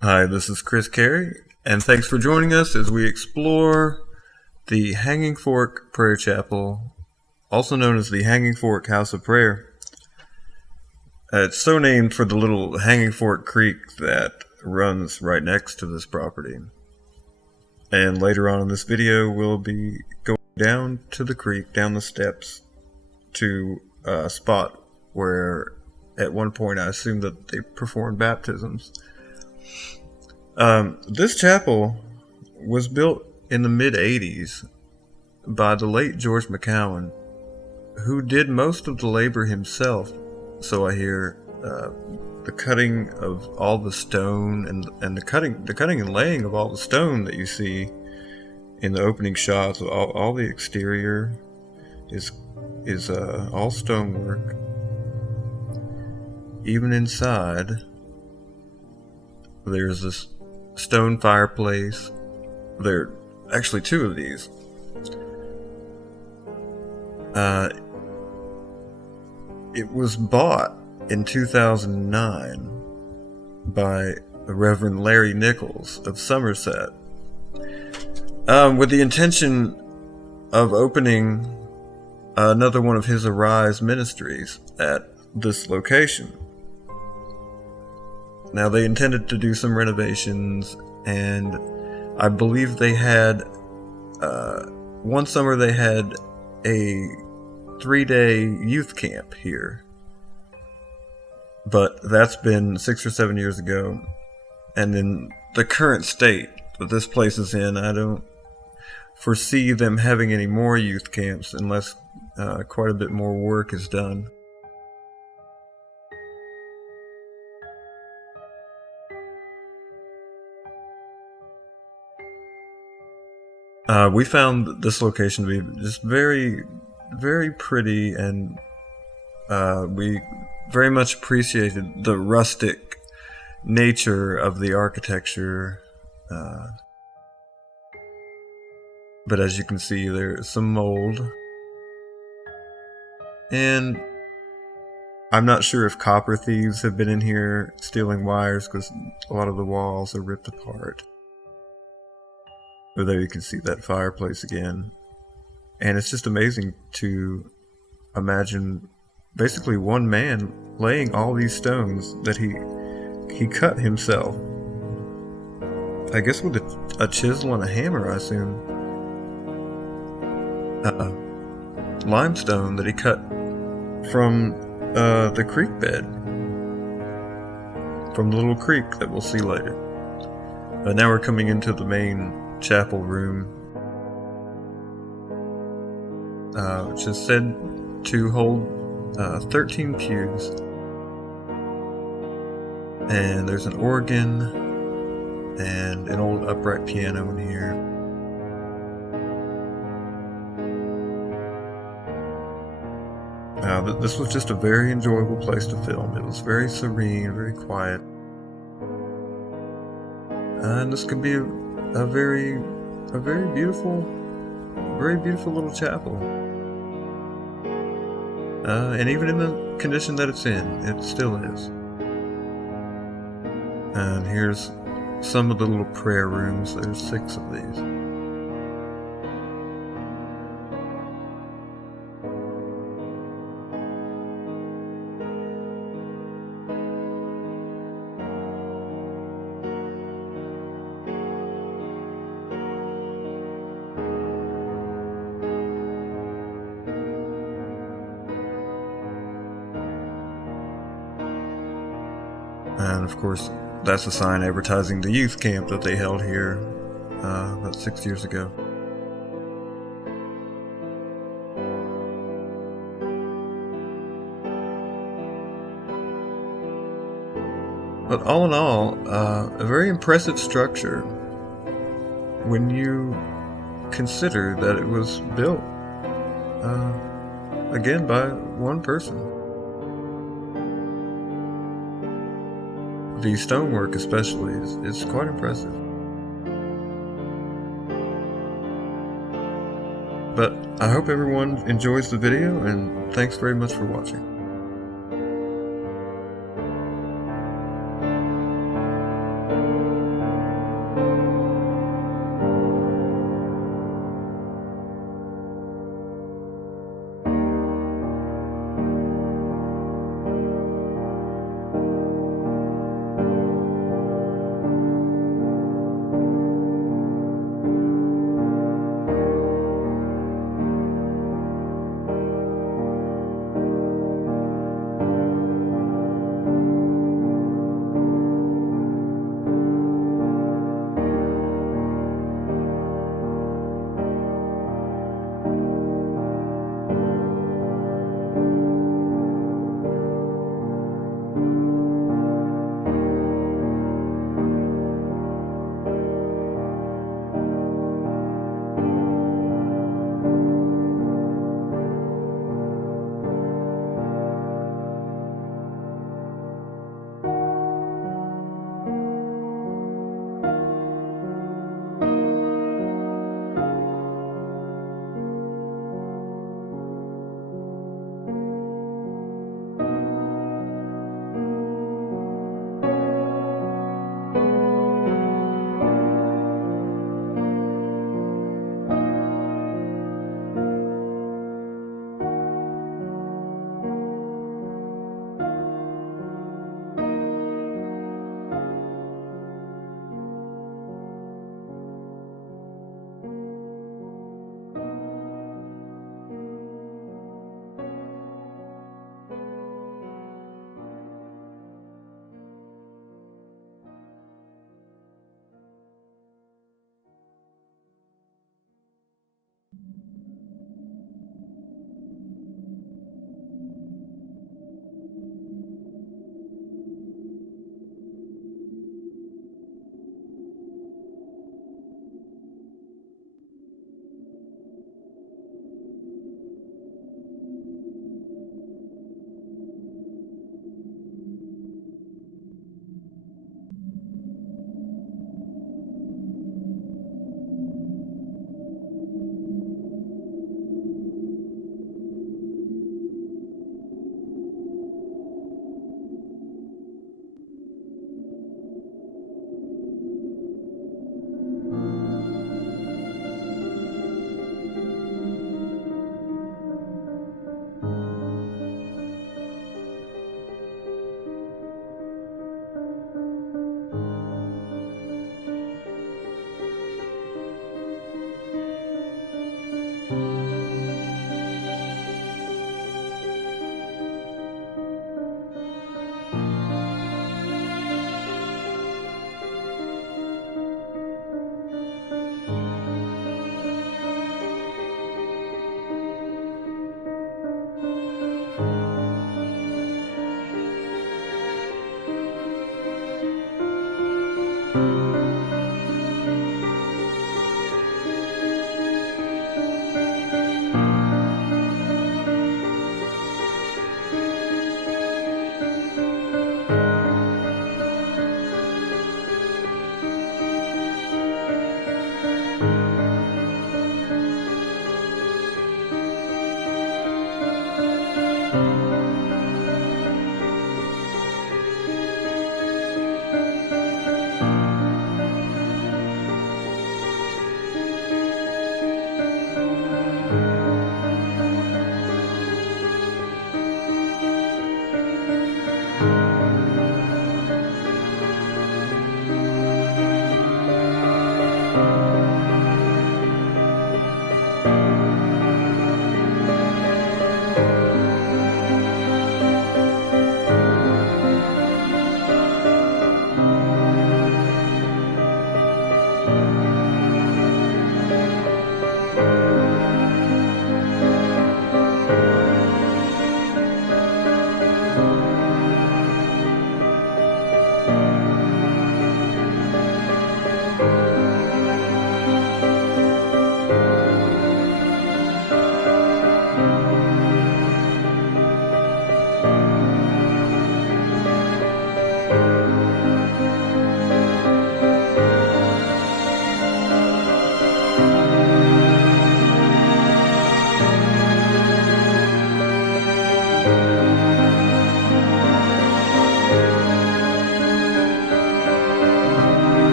Hi, this is Chris Carey, and thanks for joining us as we explore the Hanging Fork Prayer Chapel, also known as the Hanging Fork House of Prayer. It's so named for the little Hanging Fork Creek that runs right next to this property. And later on in this video, we'll be going down to the creek, down the steps, to a spot where at one point I assumed that they performed baptisms. This chapel was built in the mid-'80s by the late George McCowan, who did most of the labor himself, so I hear. The cutting of all the stone and the cutting and laying of all the stone that you see in the opening shots. All the exterior is all stonework. Even inside, there's this stone fireplace. There are actually two of these. It was bought in 2009 by the Reverend Larry Nichols of Somerset, with the intention of opening another one of his Arise ministries at this location. Now, they intended to do some renovations, and I believe they had one summer they had a 3-day youth camp here. But that's been 6 or 7 years ago. And in the current state that this place is in, I don't foresee them having any more youth camps unless quite a bit more work is done. We found this location to be just very, very pretty, and we very much appreciated the rustic nature of the architecture. But as you can see, there's some mold. And I'm not sure if copper thieves have been in here stealing wires, because a lot of the walls are ripped apart. But there you can see that fireplace again. And it's just amazing to imagine basically one man laying all these stones that he cut himself. I guess with a chisel and a hammer, I assume. Limestone that he cut from the creek bed, from the little creek that we'll see later. Now we're coming into the main chapel room, which is said to hold 13 pews. And there's an organ and an old upright piano in here. This was just a very enjoyable place to film. It was very serene, very quiet. And this could be a very beautiful little chapel. And even in the condition that it's in, it still is. And here's some of the little prayer rooms. There's 6 of these. And of course, that's a sign advertising the youth camp that they held here about 6 years ago. But all in all, a very impressive structure when you consider that it was built, again, by one person. The stonework especially is quite impressive. But I hope everyone enjoys the video, and thanks very much for watching.